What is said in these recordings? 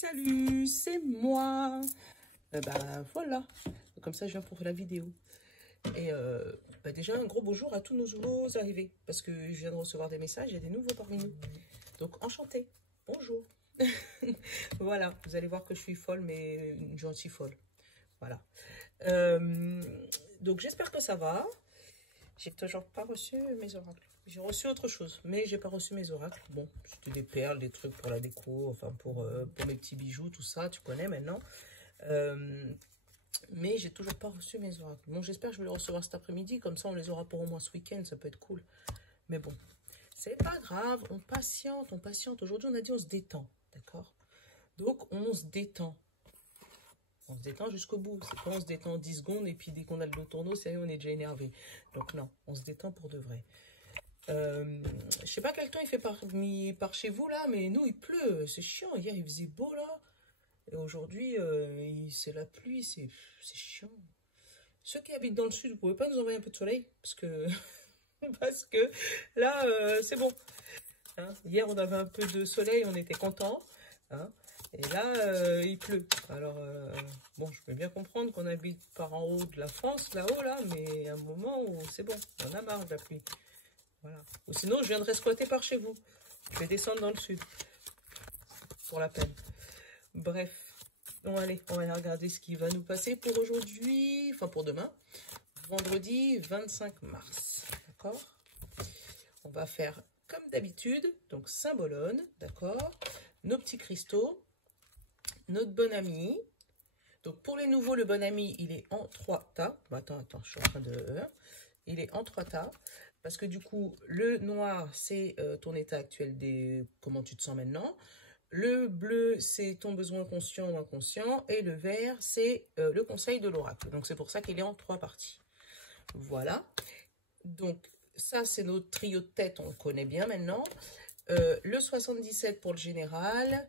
Salut, c'est moi. Voilà, comme ça je viens pour la vidéo. Et déjà un gros bonjour à tous nos nouveaux arrivés, parce que je viens de recevoir des messages, il y a des nouveaux parmi nous. Donc enchanté, bonjour. Voilà, vous allez voir que je suis folle, mais une gentille folle. Voilà. Donc j'espère que ça va. J'ai toujours pas reçu mes oracles. J'ai reçu autre chose, mais j'ai pas reçu mes oracles. Bon, c'était des perles, des trucs pour la déco, enfin pour mes petits bijoux, tout ça, tu connais maintenant. Mais j'ai toujours pas reçu mes oracles. Bon, j'espère que je vais les recevoir cet après-midi, comme ça on les aura pour au moins ce week-end, ça peut être cool. Mais bon, c'est pas grave, on patiente, on patiente. Aujourd'hui, on a dit on se détend, d'accord? Donc, on se détend. On se détend jusqu'au bout. C'est pas on se détend 10 secondes et puis dès qu'on a le dos tourneau, c'est on est déjà énervé. Donc non, on se détend pour de vrai. Je sais pas quel temps il fait par chez vous là, mais nous il pleut, c'est chiant. Hier il faisait beau là, et aujourd'hui c'est la pluie, c'est chiant. Ceux qui habitent dans le sud, vous pouvez pas nous envoyer un peu de soleil, parce que là c'est bon. Hein, hier on avait un peu de soleil, on était contents. Hein, et là il pleut. Alors bon, je peux bien comprendre qu'on habite par en haut de la France, là-haut là, mais il y a un moment où c'est bon, on a marre de la pluie. Voilà. Ou sinon, je viendrai squatter par chez vous. Je vais descendre dans le sud. Pour la peine. Bref. Bon, allez, on va regarder ce qui va nous passer pour aujourd'hui. Enfin, pour demain. Vendredi 25 mars. D'accord? On va faire comme d'habitude. Donc, Saint-Bologne. D'accord? Nos petits cristaux. Notre bon ami. Donc, pour les nouveaux, le bon ami, il est en 3 tas. Bon, attends, je suis en train de... Il est en 3 tas. Parce que du coup, le noir, c'est ton état actuel des... Comment tu te sens maintenant. Le bleu, c'est ton besoin conscient ou inconscient. Et le vert, c'est le conseil de l'oracle. Donc, c'est pour ça qu'il est en 3 parties. Voilà. Donc, ça, c'est notre trio de tête. On le connaît bien maintenant. Le 77 pour le général.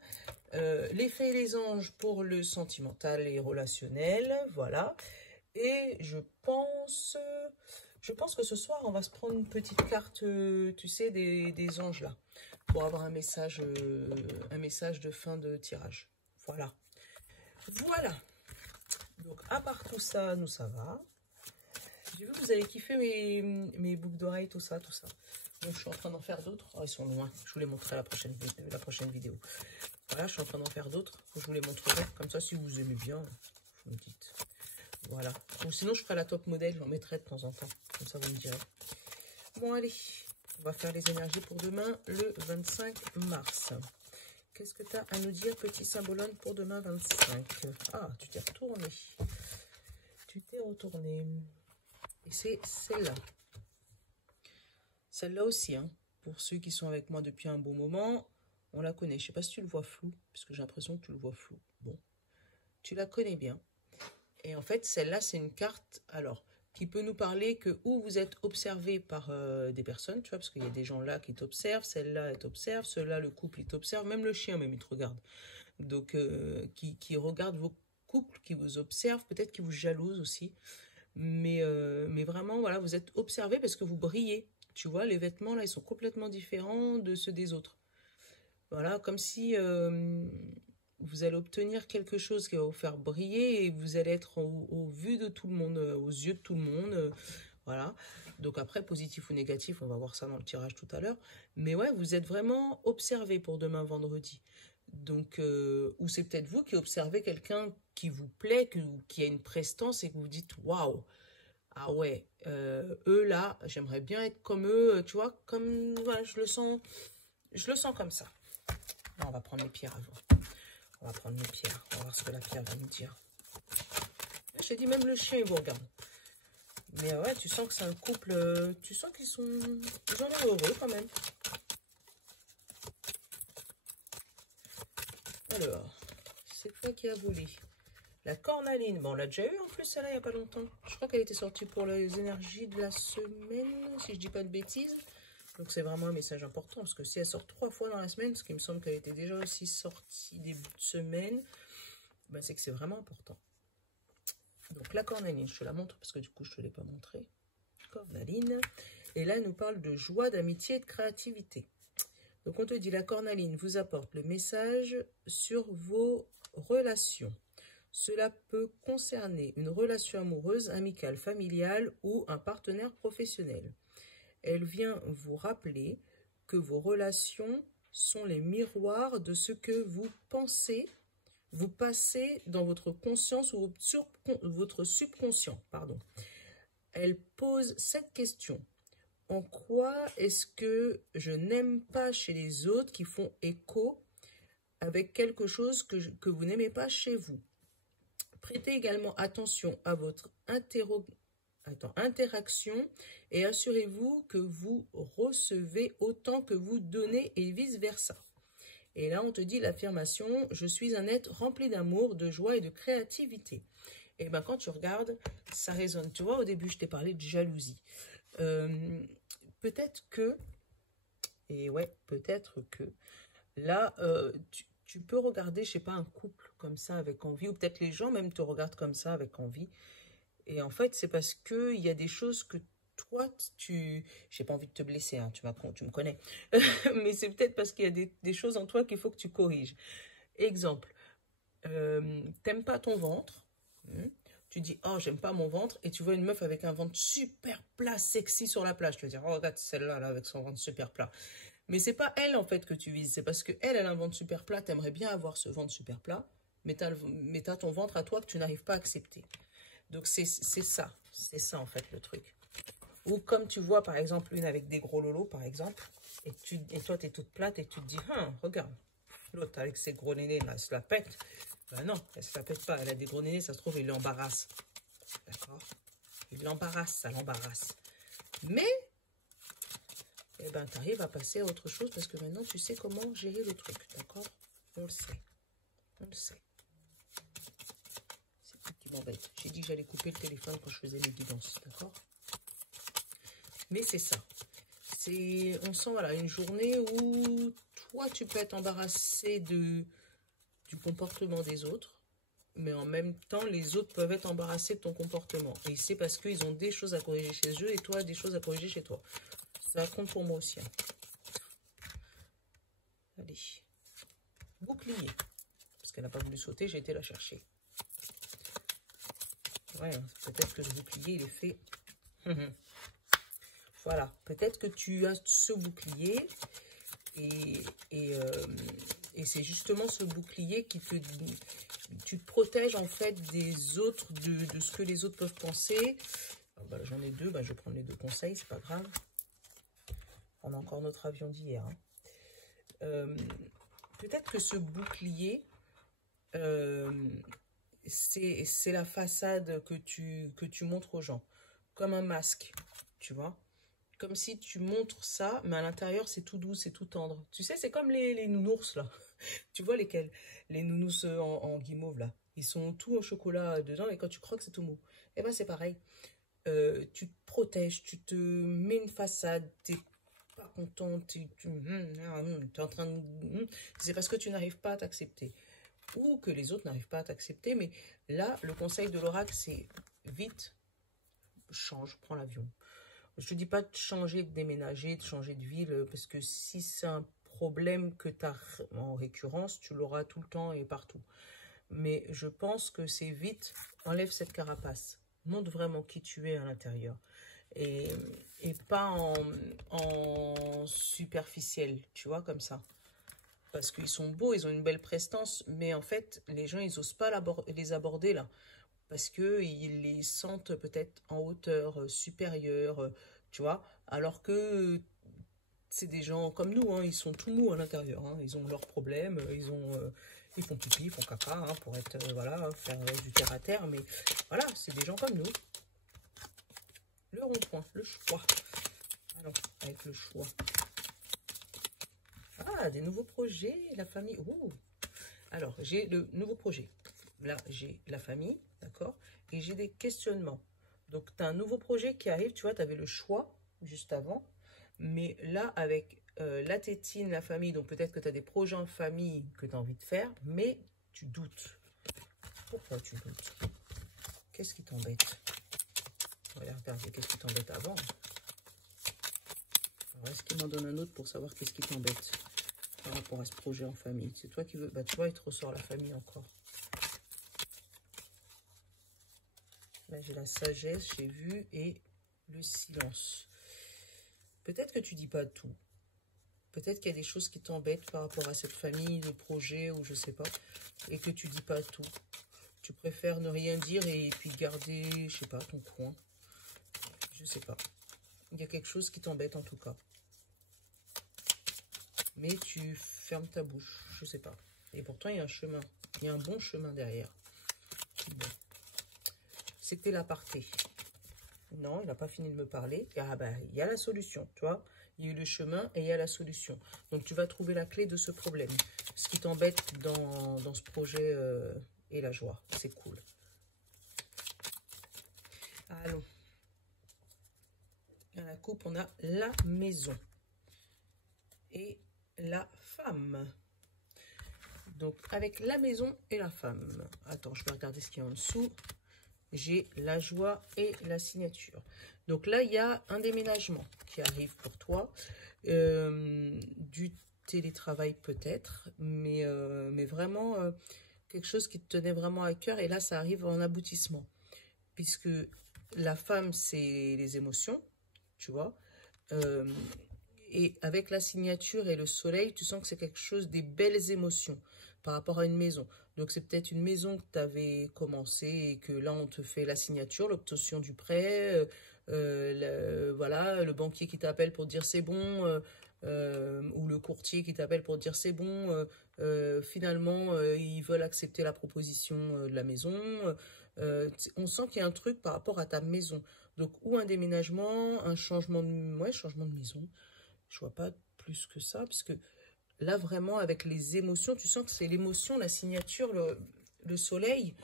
Les fées et les anges pour le sentimental et relationnel. Voilà. Et je pense que ce soir, on va se prendre une petite carte, tu sais, des anges là, pour avoir un message de fin de tirage. Voilà. Voilà. Donc, à part tout ça, nous, ça va. J'ai vu que vous avez kiffé mes boucles d'oreilles, tout ça. Donc, je suis en train d'en faire d'autres. Oh, ils sont loin. Je vous les montrerai la prochaine vidéo. Voilà, je suis en train d'en faire d'autres. Je vous les montrerai. Comme ça, si vous aimez bien, vous me dites. Voilà. Ou sinon, je ferai la top modèle. J'en mettrai de temps en temps. Comme ça, vous me direz. Bon, allez. On va faire les énergies pour demain, le 25 mars. Qu'est-ce que tu as à nous dire, petit Saint-Bologne, pour demain, 25? Ah, tu t'es retourné. Tu t'es retourné. Et c'est celle-là. Celle-là aussi, hein. Pour ceux qui sont avec moi depuis un bon moment, on la connaît. Je ne sais pas si tu le vois flou, parce que j'ai l'impression que tu le vois flou. Bon. Tu la connais bien. Et en fait, celle-là, c'est une carte, alors, qui peut nous parler que où vous êtes observé par des personnes, tu vois, parce qu'il y a des gens là qui t'observent, celle-là, elle t'observe, ceux-là, le couple, il t'observe, même le chien, même, il te regarde. Donc, qui regarde vos couples, qui vous observe, peut-être qui vous jalouse aussi. Mais vraiment, voilà, vous êtes observé parce que vous brillez. Tu vois, les vêtements, là, ils sont complètement différents de ceux des autres. Voilà, comme si... vous allez obtenir quelque chose qui va vous faire briller et vous allez être au vu de tout le monde, aux yeux de tout le monde. Voilà. Donc après, positif ou négatif, on va voir ça dans le tirage tout à l'heure. Mais ouais, vous êtes vraiment observé pour demain vendredi. Donc, ou c'est peut-être vous qui observez quelqu'un qui vous plaît, qui a une prestance et que vous dites « Waouh, ah ouais, eux là, j'aimerais bien être comme eux. » Tu vois, comme, voilà, je le sens comme ça. Là, on va prendre les pierres avant. On va prendre les pierres. On va voir ce que la pierre va nous dire. Je t'ai dit, même le chien, il vous regarde. Mais ouais, tu sens que c'est un couple... tu sens qu'ils sont... Ils ont l'air heureux, quand même. Alors, c'est quoi qui a volé? La cornaline. Bon, on l'a déjà eu, en plus, celle-là, il n'y a pas longtemps. Je crois qu'elle était sortie pour les énergies de la semaine, si je dis pas de bêtises. Donc, c'est vraiment un message important, parce que si elle sort 3 fois dans la semaine, ce qui me semble qu'elle était déjà aussi sortie début de semaine, ben, c'est que c'est vraiment important. Donc, la cornaline, je te la montre, parce que du coup, je ne te l'ai pas montré. Cornaline. Et là, elle nous parle de joie, d'amitié et de créativité. Donc, on te dit, la cornaline vous apporte le message sur vos relations. Cela peut concerner une relation amoureuse, amicale, familiale ou un partenaire professionnel. Elle vient vous rappeler que vos relations sont les miroirs de ce que vous pensez, vous passez dans votre conscience ou votre subconscient. Pardon. Elle pose cette question. En quoi est-ce que je n'aime pas chez les autres qui font écho avec quelque chose que vous n'aimez pas chez vous? Prêtez également attention à votre interaction et assurez-vous que vous recevez autant que vous donnez et vice-versa. Et là, on te dit l'affirmation « Je suis un être rempli d'amour, de joie et de créativité ». Et bien, quand tu regardes, ça résonne. Tu vois, au début, je t'ai parlé de jalousie. Peut-être que, et ouais, peut-être que, là, tu peux regarder, je sais pas, un couple comme ça avec envie, ou peut-être les gens même te regardent comme ça avec envie. Et en fait, c'est parce qu'il y a des choses que toi, j'ai pas envie de te blesser, hein, tu me connais. Mais c'est peut-être parce qu'il y a des choses en toi qu'il faut que tu corriges. Exemple, t'aimes pas ton ventre, tu dis, oh, j'aime pas mon ventre, et tu vois une meuf avec un ventre super plat, sexy sur la plage. Tu vas dire, oh, regarde celle-là, là, avec son ventre super plat. Mais c'est pas elle, en fait, que tu vises. C'est parce qu'elle, elle a un ventre super plat, t'aimerais bien avoir ce ventre super plat, mais t'as ton ventre à toi que tu n'arrives pas à accepter. Donc, c'est ça. C'est ça, en fait, le truc. Ou comme tu vois, par exemple, une avec des gros lolos, par exemple, et toi, tu es toute plate et tu te dis, regarde, l'autre avec ses gros nénés, là, elle se la pète. Ben non, elle se la pète pas. Elle a des gros nénés, ça se trouve, il l'embarrasse. D'accord? Il l'embarrasse, ça l'embarrasse. Mais, eh ben, tu arrives à passer à autre chose parce que maintenant, tu sais comment gérer le truc. D'accord? On le sait. On le sait. C'est tout qui m'embête. J'ai dit que j'allais couper le téléphone quand je faisais mes guidances. D'accord? Mais c'est ça. On sent, voilà, une journée où toi, tu peux être embarrassé du comportement des autres, mais en même temps, les autres peuvent être embarrassés de ton comportement. Et c'est parce qu'ils ont des choses à corriger chez eux et toi, des choses à corriger chez toi. Ça compte pour moi aussi. Hein. Allez. Bouclier. Parce qu'elle n'a pas voulu sauter, j'ai été la chercher. Ouais, peut-être que le bouclier, il est fait... Voilà, peut-être que tu as ce bouclier et c'est justement ce bouclier qui tu te protèges en fait des autres, de ce que les autres peuvent penser. Bah, j'en ai deux, bah, je vais prendre les deux conseils, c'est pas grave. On a encore notre avion d'hier. Hein. Peut-être que ce bouclier, c'est la façade que tu montres aux gens, comme un masque, tu vois. Comme si tu montres ça, mais à l'intérieur, c'est tout doux, c'est tout tendre. Tu sais, c'est comme les nounours, là. Tu vois lesquels? Les nounous en guimauve, là. Ils sont tout au chocolat dedans, et quand tu croques, c'est tout mou. Eh ben, c'est pareil. Tu te protèges, tu te mets une façade, t'es pas content, t'es en train de... C'est parce que tu n'arrives pas à t'accepter. Ou que les autres n'arrivent pas à t'accepter, mais là, le conseil de l'oracle, c'est vite, change, prends l'avion. Je ne te dis pas de changer, de déménager, de changer de ville, parce que si c'est un problème que tu as en récurrence, tu l'auras tout le temps et partout. Mais je pense que c'est vite, enlève cette carapace, montre vraiment qui tu es à l'intérieur. Et pas en superficiel, tu vois, comme ça. Parce qu'ils sont beaux, ils ont une belle prestance, mais en fait, les gens, ils n'osent pas les aborder là. Parce qu'ils les sentent peut-être en hauteur, supérieure, tu vois. Alors que c'est des gens comme nous, hein, ils sont tout mous à l'intérieur. Hein, ils ont leurs problèmes, ils font pipi, ils font caca, hein, pour être, voilà, faire du terre à terre. Mais voilà, c'est des gens comme nous. Le rond-point, le choix. Alors, avec le choix. Ah, des nouveaux projets, la famille. Ouh. Alors, j'ai le nouveau projet. Là, j'ai la famille, d'accord? Et j'ai des questionnements. Donc, tu as un nouveau projet qui arrive, tu vois, tu avais le choix juste avant. Mais là, avec la tétine, la famille, donc peut-être que tu as des projets en famille que tu as envie de faire, mais tu doutes. Pourquoi tu doutes? Qu'est-ce qui t'embête? On va aller regarder qu'est-ce qui t'embête avant. Alors, est-ce qu'il m'en donne un autre pour savoir qu'est-ce qui t'embête? par rapport à ce projet en famille. C'est toi qui veux... Bah, tu vois, il te ressort la famille encore. Là, j'ai la sagesse, j'ai vu, et le silence. Peut-être que tu dis pas tout. Peut-être qu'il y a des choses qui t'embêtent par rapport à cette famille, le projet, ou je sais pas, et que tu dis pas tout. Tu préfères ne rien dire et puis garder, je sais pas, ton coin. Je sais pas. Il y a quelque chose qui t'embête en tout cas. Mais tu fermes ta bouche, je sais pas. Et pourtant, il y a un chemin. Il y a un bon chemin derrière. Bon. C'était l'aparté. Non, il n'a pas fini de me parler. Ah ben, il y a la solution, tu vois. Il y a eu le chemin et il y a la solution. Donc, tu vas trouver la clé de ce problème. Ce qui t'embête dans ce projet est la joie. C'est cool. Allons. Dans la coupe, on a la maison. Et la femme. Donc, avec la maison et la femme. Attends, je vais regarder ce qu'il y a en dessous. J'ai la joie et la signature. Donc là, il y a un déménagement qui arrive pour toi. Du télétravail peut-être, mais vraiment quelque chose qui te tenait vraiment à cœur. Et là, ça arrive en aboutissement. Puisque la femme, c'est les émotions, tu vois. Et avec la signature et le soleil, tu sens que c'est quelque chose, des belles émotions par rapport à une maison. Donc, c'est peut-être une maison que tu avais commencé et que là, on te fait la signature, l'obtention du prêt, voilà, le banquier qui t'appelle pour dire c'est bon, ou le courtier qui t'appelle pour dire c'est bon, finalement, ils veulent accepter la proposition de la maison. On sent qu'il y a un truc par rapport à ta maison. Donc, ou un déménagement, un changement changement de maison. Je vois pas plus que ça, parce que là, vraiment, avec les émotions, tu sens que c'est l'émotion, la signature, le soleil.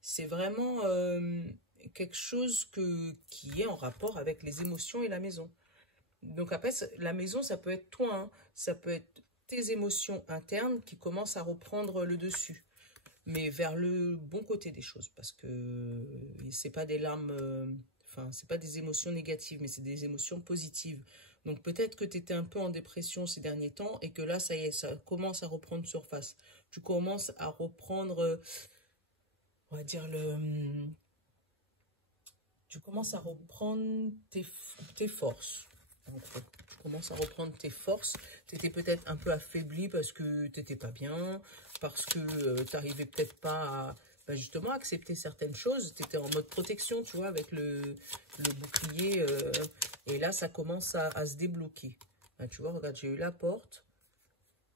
C'est vraiment quelque chose qui est en rapport avec les émotions et la maison. Donc après, la maison, ça peut être toi, hein. Ça peut être tes émotions internes qui commencent à reprendre le dessus. Mais vers le bon côté des choses, parce que c'est pas des larmes... Enfin, c'est pas des émotions négatives, mais c'est des émotions positives. Donc peut-être que tu étais un peu en dépression ces derniers temps et que là, ça y est, ça commence à reprendre surface. Tu commences à reprendre, on va dire, tu commences à reprendre tes forces. En gros, tu commences à reprendre tes forces. Tu étais peut-être un peu affaibli parce que tu n'étais pas bien, parce que tu n'arrivais peut-être pas à justement accepter certaines choses. Tu étais en mode protection, tu vois, avec le bouclier. Et là, ça commence à se débloquer. Là, tu vois, regarde, j'ai eu la porte,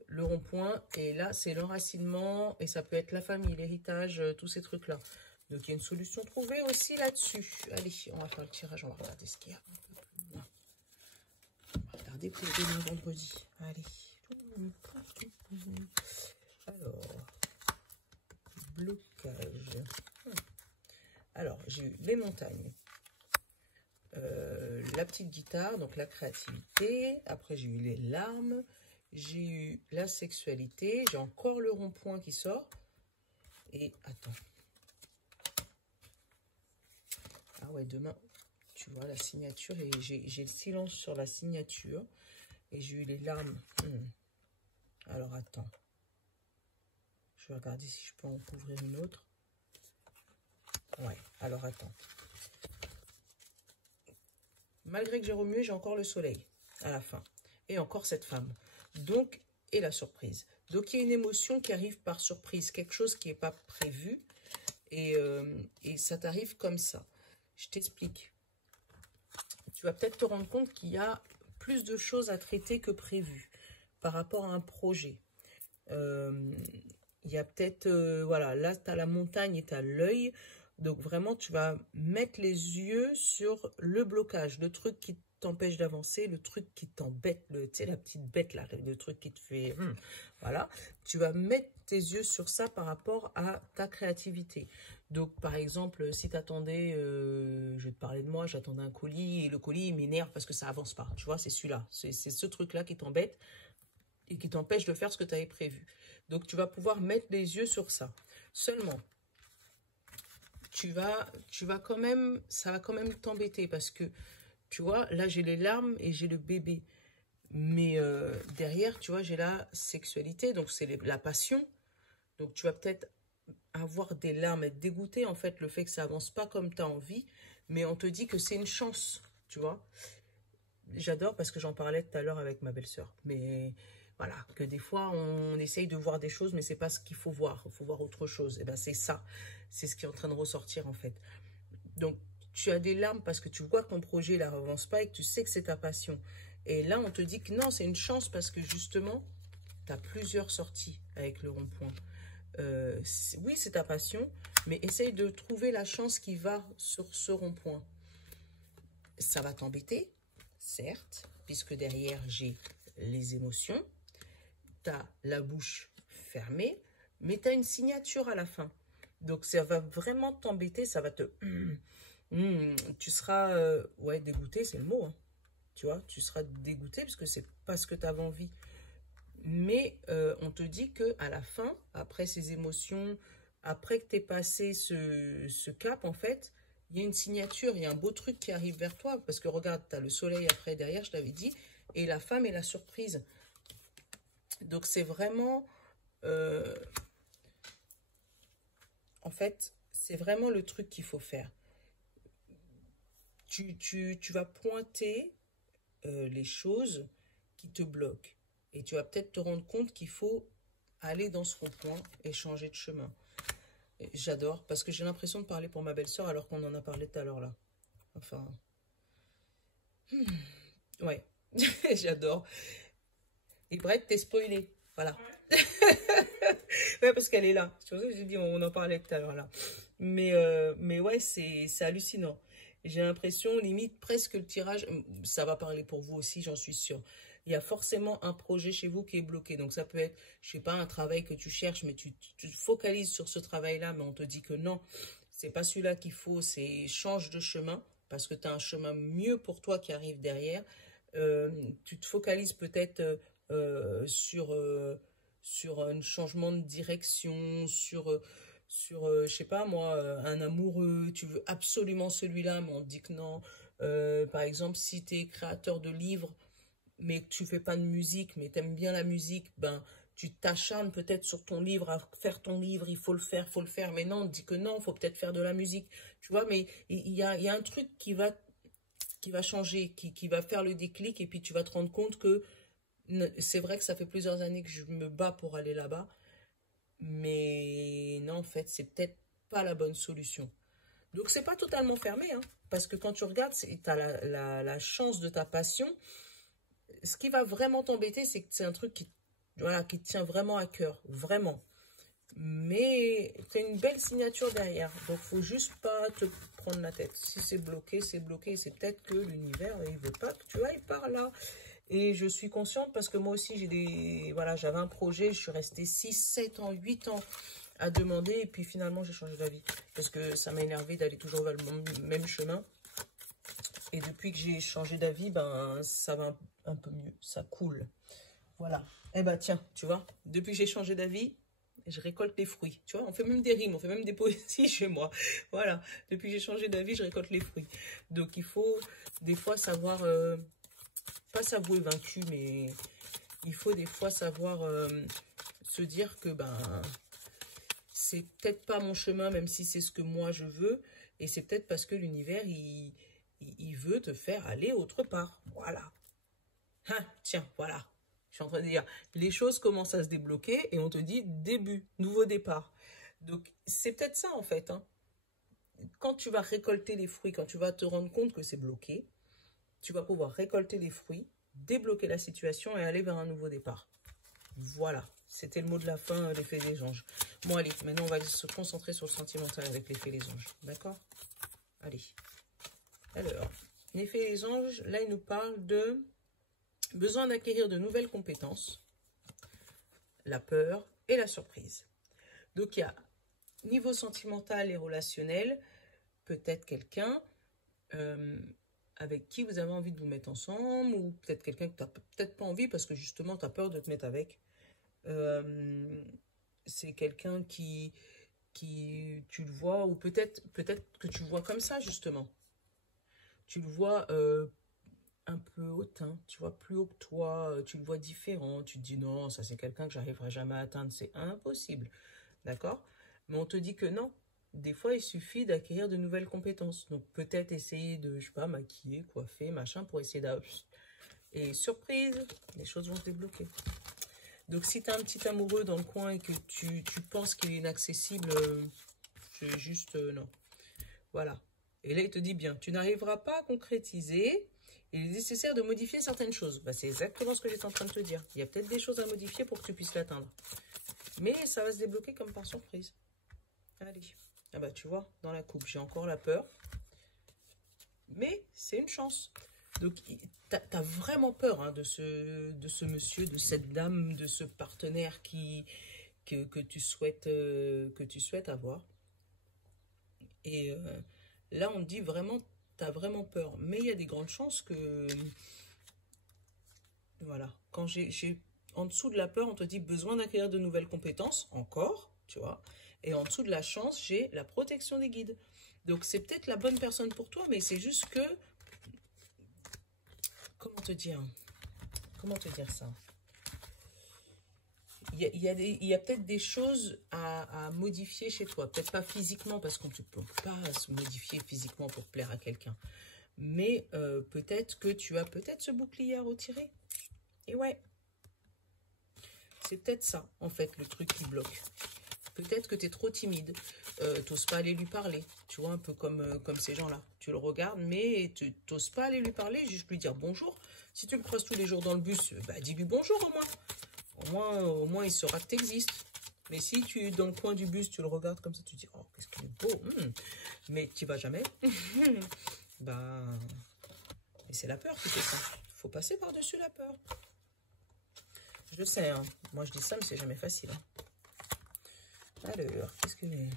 le rond-point, et là, c'est l'enracinement, et ça peut être la famille, l'héritage, tous ces trucs-là. Donc, il y a une solution trouvée aussi là-dessus. Allez, on va faire le tirage, on va regarder ce qu'il y a un peu plus loin. On va regarder pour demain vendredi. Allez. Alors, blocage. Alors, j'ai eu les montagnes. La petite guitare, donc la créativité. Après, j'ai eu les larmes. J'ai eu la sexualité. J'ai encore le rond-point qui sort. Et attends. Ah ouais, demain, tu vois, la signature. Et j'ai le silence sur la signature. Et j'ai eu les larmes. Alors, attends. Je vais regarder si je peux en couvrir une autre. Ouais, alors attends. Malgré que j'ai remué, j'ai encore le soleil à la fin. Et encore cette femme. Donc, et la surprise. Donc, il y a une émotion qui arrive par surprise. Quelque chose qui n'est pas prévu. Et ça t'arrive comme ça. Je t'explique. Tu vas peut-être te rendre compte qu'il y a plus de choses à traiter que prévu par rapport à un projet. Il y a peut-être, voilà, là, tu as la montagne et tu as l'œil. Donc, vraiment, tu vas mettre les yeux sur le blocage, le truc qui t'empêche d'avancer, le truc qui t'embête, tu sais, la petite bête, là, le truc qui te fait... voilà. Tu vas mettre tes yeux sur ça par rapport à ta créativité. Donc, par exemple, si tu attendais, je vais te parler de moi, j'attendais un colis et le colis, il m'énerve parce que ça avance pas. Tu vois, c'est celui-là. C'est ce truc-là qui t'embête et qui t'empêche de faire ce que tu avais prévu. Donc, tu vas pouvoir mettre les yeux sur ça. Seulement, tu vas quand même, ça va quand même t'embêter parce que, tu vois, là, j'ai les larmes et j'ai le bébé. Mais derrière, tu vois, j'ai la sexualité, donc c'est la passion. Donc tu vas peut-être avoir des larmes, être dégoûté, en fait, le fait que ça avance pas comme tu as envie, mais on te dit que c'est une chance, tu vois. J'adore parce que j'en parlais tout à l'heure avec ma belle-sœur. Mais voilà, que des fois, on essaye de voir des choses, mais c'est pas ce qu'il faut voir. Il faut voir autre chose. Et ben c'est ça. C'est ce qui est en train de ressortir, en fait. Donc, tu as des larmes parce que tu vois que ton projet n'avance pas et que tu sais que c'est ta passion. Et là, on te dit que non, c'est une chance parce que justement, tu as plusieurs sorties avec le rond-point. Oui, c'est ta passion, mais essaye de trouver la chance qui va sur ce rond-point. Ça va t'embêter, certes, puisque derrière, j'ai les émotions. Tu as la bouche fermée, mais tu as une signature à la fin. Donc, ça va vraiment t'embêter, ça va te... tu seras ouais, dégoûté, c'est le mot. Hein. Tu vois, tu seras dégoûté parce que c'est pas ce que tu avais envie. Mais on te dit que à la fin, après ces émotions, après que tu aies passé ce cap, en fait, il y a une signature, il y a un beau truc qui arrive vers toi. Parce que regarde, tu as le soleil après, derrière, je t'avais dit, et la femme est la surprise. Donc c'est vraiment... en fait, c'est vraiment le truc qu'il faut faire. Tu vas pointer les choses qui te bloquent. Et tu vas peut-être te rendre compte qu'il faut aller dans ce rond-point et changer de chemin. J'adore, parce que j'ai l'impression de parler pour ma belle-sœur alors qu'on en a parlé tout à l'heure là. Enfin, ouais, j'adore. Et bref, t'es spoilé, voilà. Ouais, parce qu'elle est là. C'est pour ça que j'ai dit, on en parlait tout à l'heure là. Mais ouais, c'est hallucinant. J'ai l'impression, limite, presque le tirage, ça va parler pour vous aussi, j'en suis sûre. Il y a forcément un projet chez vous qui est bloqué. Donc ça peut être, je sais pas, un travail que tu cherches, mais tu te focalises sur ce travail-là, mais on te dit que non, c'est pas celui-là qu'il faut, c'est change de chemin, parce que tu as un chemin mieux pour toi qui arrive derrière. Tu te focalises peut-être sur un changement de direction, sur je sais pas moi, un amoureux, tu veux absolument celui-là, mais on te dit que non. Par exemple, si tu es créateur de livres, mais que tu fais pas de musique, mais tu aimes bien la musique, ben tu t'acharnes peut-être sur ton livre, à faire ton livre, il faut le faire, mais non, on te dit que non, il faut peut-être faire de la musique, tu vois, mais il y a un truc qui va changer, qui va faire le déclic, et puis tu vas te rendre compte que c'est vrai que ça fait plusieurs années que je me bats pour aller là-bas, mais non, en fait, c'est peut-être pas la bonne solution. Donc, c'est pas totalement fermé, hein, parce que quand tu regardes, tu as la chance de ta passion. Ce qui va vraiment t'embêter, c'est que c'est un truc voilà, qui te tient vraiment à cœur, vraiment. Mais tu as une belle signature derrière, donc faut juste pas te prendre la tête. Si c'est bloqué, c'est bloqué. C'est peut-être que l'univers, il veut pas que tu ailles par là. Et je suis consciente parce que moi aussi, voilà, j'avais un projet, je suis restée 6, 7 ans, 8 ans à demander, et puis finalement, j'ai changé d'avis. Parce que ça m'a énervé d'aller toujours vers le même chemin. Et depuis que j'ai changé d'avis, ben, ça va un peu mieux, ça coule. Voilà. Eh ben tiens, tu vois, depuis que j'ai changé d'avis, je récolte les fruits. Tu vois, on fait même des rimes, on fait même des poésies chez moi. Voilà. Depuis que j'ai changé d'avis, je récolte les fruits. Donc il faut des fois savoir, pas s'avouer vaincu, mais il faut des fois savoir se dire que ben c'est peut-être pas mon chemin, même si c'est ce que moi je veux. Et c'est peut-être parce que l'univers, il veut te faire aller autre part. Voilà. Hein, tiens, voilà. Je suis en train de dire, les choses commencent à se débloquer et on te dit début, nouveau départ. Donc, c'est peut-être ça en fait. Hein. Quand tu vas récolter les fruits, quand tu vas te rendre compte que c'est bloqué, tu vas pouvoir récolter les fruits, débloquer la situation et aller vers un nouveau départ. Voilà, c'était le mot de la fin, l'effet des anges. Bon, allez, maintenant on va se concentrer sur le sentimental avec l'effet des anges. D'accord? Allez. Alors, l'effet des anges, là, il nous parle de besoin d'acquérir de nouvelles compétences, la peur et la surprise. Donc, il y a niveau sentimental et relationnel, peut-être quelqu'un avec qui vous avez envie de vous mettre ensemble, ou peut-être quelqu'un que tu n'as peut-être pas envie parce que justement, tu as peur de te mettre avec. C'est quelqu'un qui tu le vois, ou peut-être que tu le vois comme ça, justement. Tu le vois un peu hautain, tu vois, plus haut que toi, tu le vois différent, tu te dis non, ça c'est quelqu'un que j'arriverai jamais à atteindre, c'est impossible, d'accord? Mais on te dit que non, des fois il suffit d'acquérir de nouvelles compétences, donc peut-être essayer de, je sais pas, maquiller, coiffer, machin, pour essayer d'avoir... Et surprise, les choses vont se débloquer. Donc si tu as un petit amoureux dans le coin et que tu penses qu'il est inaccessible, c'est juste non. Voilà. Et là, il te dit bien, tu n'arriveras pas à concrétiser, il est nécessaire de modifier certaines choses. Bah, c'est exactement ce que j'étais en train de te dire. Il y a peut-être des choses à modifier pour que tu puisses l'atteindre. Mais ça va se débloquer comme par surprise. Allez. Ah bah tu vois, dans la coupe, j'ai encore la peur. Mais c'est une chance. Donc, t'as vraiment peur hein, de ce monsieur, de cette dame, de ce partenaire que tu souhaites avoir. Et là, on te dit vraiment, t'as vraiment peur. Mais il y a des grandes chances que... Voilà. Quand j'ai en dessous de la peur, on te dit besoin d'acquérir de nouvelles compétences, encore, tu vois. Et en dessous de la chance, j'ai la protection des guides. Donc, c'est peut-être la bonne personne pour toi, mais c'est juste que... Comment te dire ça? Il y a peut-être des choses à modifier chez toi. Peut-être pas physiquement, parce qu'on ne peut pas se modifier physiquement pour plaire à quelqu'un. Mais peut-être que tu as peut-être ce bouclier à retirer. Et ouais, c'est peut-être ça, en fait, le truc qui bloque. Peut-être que tu es trop timide. T'oses pas aller lui parler. Tu vois, un peu comme ces gens-là. Tu le regardes, mais tu n'oses pas aller lui parler, juste lui dire bonjour. Si tu le croises tous les jours dans le bus, bah, dis-lui bonjour au moins. Au moins, il saura que tu existes. Mais si tu es dans le coin du bus, tu le regardes comme ça, tu dis, oh, qu'est-ce qu'il est beau. Mais tu vas jamais. Bah, et c'est la peur qui fait ça. Il faut passer par-dessus la peur. Je sais, hein. Moi je dis ça, mais c'est jamais facile. Hein. Alors, qu'est-ce que est...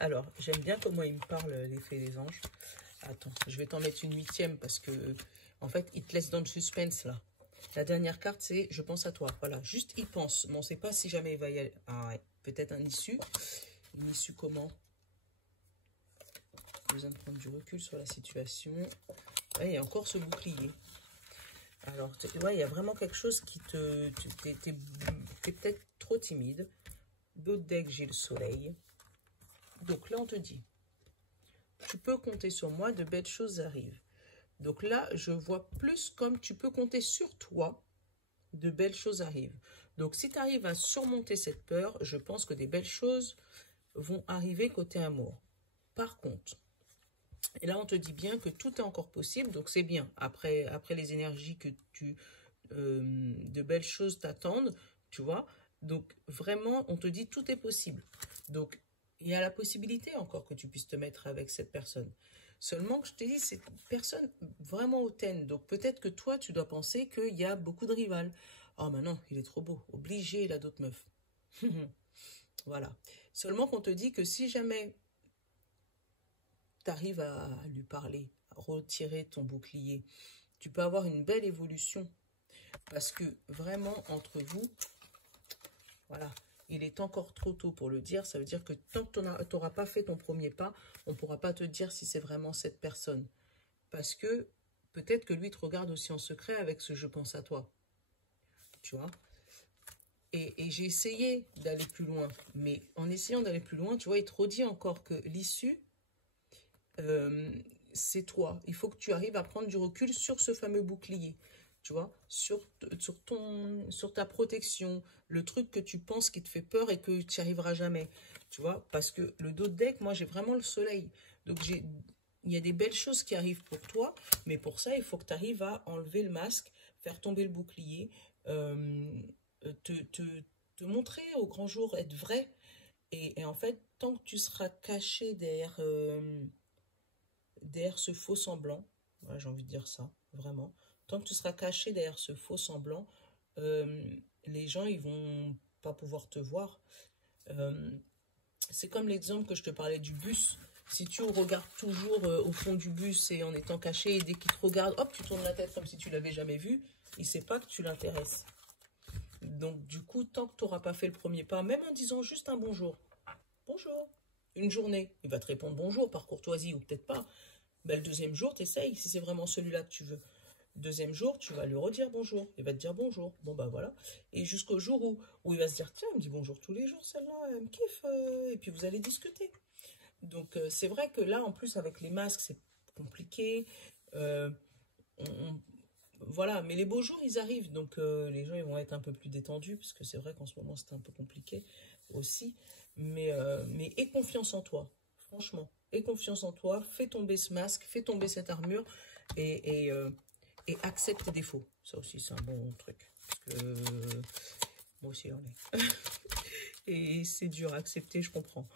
Alors, j'aime bien comment il me parle, les fées et les anges. Attends, je vais t'en mettre une 8e parce que, en fait, il te laisse dans le suspense, là. La dernière carte, c'est « Je pense à toi ». Voilà, juste il pense. Mais on ne sait pas si jamais il va y aller. Ah ouais, peut-être un issue. Une issue comment? Besoin de prendre du recul sur la situation. Ouais, il y a encore ce bouclier. Alors, ouais, il y a vraiment quelque chose qui t'es peut-être trop timide. D'autres decks, j'ai le soleil. Donc là, on te dit, tu peux compter sur moi, de belles choses arrivent. Donc là, je vois plus comme tu peux compter sur toi, de belles choses arrivent. Donc si tu arrives à surmonter cette peur, je pense que des belles choses vont arriver côté amour. Par contre, et là on te dit bien que tout est encore possible, donc c'est bien. Après les énergies que de belles choses t'attendent, tu vois. Donc vraiment, on te dit tout est possible. Donc il y a la possibilité encore que tu puisses te mettre avec cette personne. Seulement que je te dis, c'est une personne vraiment hautaine. Donc peut-être que toi, tu dois penser qu'il y a beaucoup de rivales. Oh, mais non, il est trop beau. Obligé, il a d'autres meufs. Voilà. Seulement qu'on te dit que si jamais tu arrives à lui parler, à retirer ton bouclier, tu peux avoir une belle évolution. Parce que vraiment, entre vous, voilà, il est encore trop tôt pour le dire. Ça veut dire que tant que tu n'auras pas fait ton premier pas, on ne pourra pas te dire si c'est vraiment cette personne. Parce que peut-être que lui te regarde aussi en secret avec ce « je pense à toi ». Tu vois. Et j'ai essayé d'aller plus loin. Mais en essayant d'aller plus loin, tu vois, il te redit encore que l'issue, c'est toi. Il faut que tu arrives à prendre du recul sur ce fameux bouclier. Tu vois, sur ta protection, le truc que tu penses qui te fait peur et que tu n'y arriveras jamais. Tu vois, parce que le dos de deck, moi, j'ai vraiment le soleil. Donc, il y a des belles choses qui arrivent pour toi, mais pour ça, il faut que tu arrives à enlever le masque, faire tomber le bouclier, te montrer au grand jour, être vrai. Et en fait, tant que tu seras caché derrière ce faux semblant, ouais, j'ai envie de dire ça, vraiment, tant que tu seras caché derrière ce faux semblant, les gens, ils vont pas pouvoir te voir. C'est comme l'exemple que je te parlais du bus. Si tu regardes toujours au fond du bus et en étant caché, et dès qu'il te regarde, hop, tu tournes la tête comme si tu l'avais jamais vu, il sait pas que tu l'intéresses. Donc, du coup, tant que tu n'auras pas fait le premier pas, même en disant juste un bonjour, bonjour, une journée, il va te répondre bonjour par courtoisie ou peut-être pas. Ben, le deuxième jour, tu essayes, si c'est vraiment celui-là que tu veux. Deuxième jour, tu vas lui redire bonjour. Il va te dire bonjour. Bon, bah voilà. Et jusqu'au jour où il va se dire, tiens, elle me dit bonjour tous les jours, celle-là, elle me kiffe. Et puis vous allez discuter. Donc, c'est vrai que là, en plus, avec les masques, c'est compliqué. Euh, voilà, mais les beaux jours, ils arrivent. Donc, les gens, ils vont être un peu plus détendus, parce que c'est vrai qu'en ce moment, c'est un peu compliqué aussi. Mais aie confiance en toi, franchement. Aie confiance en toi. Fais tomber ce masque, fais tomber cette armure. Et accepte tes défauts. Ça aussi, c'est un bon truc. Parce que moi aussi, j'en ai. Et c'est dur à accepter, je comprends.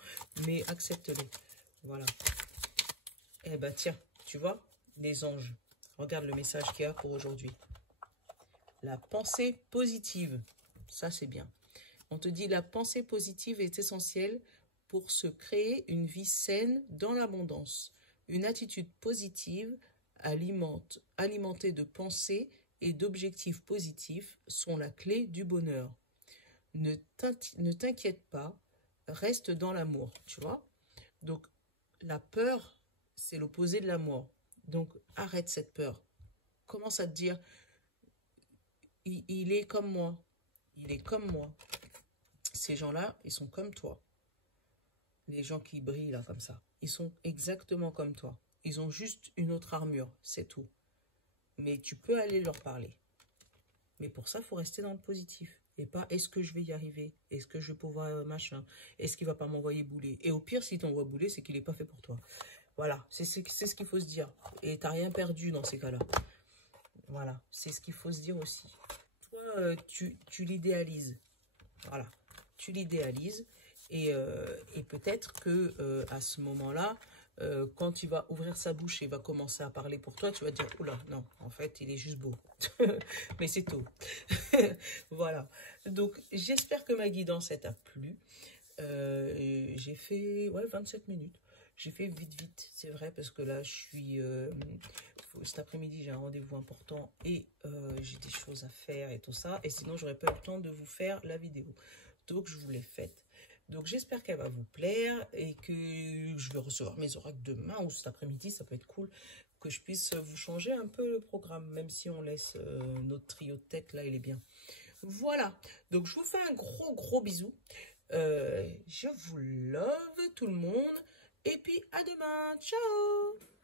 Mais accepte-les. Voilà. Eh ben, tiens, tu vois, les anges. Regarde le message qu'il y a pour aujourd'hui. La pensée positive. Ça, c'est bien. On te dit, la pensée positive est essentielle pour se créer une vie saine dans l'abondance. Une attitude positive alimentée de pensées et d'objectifs positifs sont la clé du bonheur. Ne t'inquiète pas, reste dans l'amour, tu vois. Donc, la peur, c'est l'opposé de l'amour. Donc, arrête cette peur. Commence à te dire, il est comme moi. Il est comme moi. Ces gens-là, ils sont comme toi. Les gens qui brillent là comme ça, ils sont exactement comme toi. Ils ont juste une autre armure, c'est tout. Mais tu peux aller leur parler. Mais pour ça, il faut rester dans le positif. Et pas, est-ce que je vais y arriver? Est-ce que je vais pouvoir machin? Est-ce qu'il va pas m'envoyer bouler? Et au pire, s'il t'envoie bouler, c'est qu'il n'est pas fait pour toi. Voilà, c'est ce qu'il faut se dire. Et t'as rien perdu dans ces cas-là. Voilà, c'est ce qu'il faut se dire aussi. Toi, tu l'idéalises. Voilà, tu l'idéalises. Et peut-être que à ce moment-là, quand il va ouvrir sa bouche et va commencer à parler pour toi, tu vas te dire, oula, non, en fait, il est juste beau. Mais c'est tout. Voilà. Donc, j'espère que ma guidance t'a plu. J'ai fait 27 minutes. J'ai fait vite, c'est vrai, parce que là, je suis... cet après-midi, j'ai un rendez-vous important et j'ai des choses à faire et tout ça. Et sinon, j'aurais pas eu le temps de vous faire la vidéo. Donc, je vous l'ai faite. Donc, j'espère qu'elle va vous plaire et que je vais recevoir mes oracles demain ou cet après-midi. Ça peut être cool que je puisse vous changer un peu le programme, même si on laisse notre trio de tête, là, il est bien. Voilà. Donc, je vous fais un gros bisou. Je vous love tout le monde. Et puis, à demain. Ciao!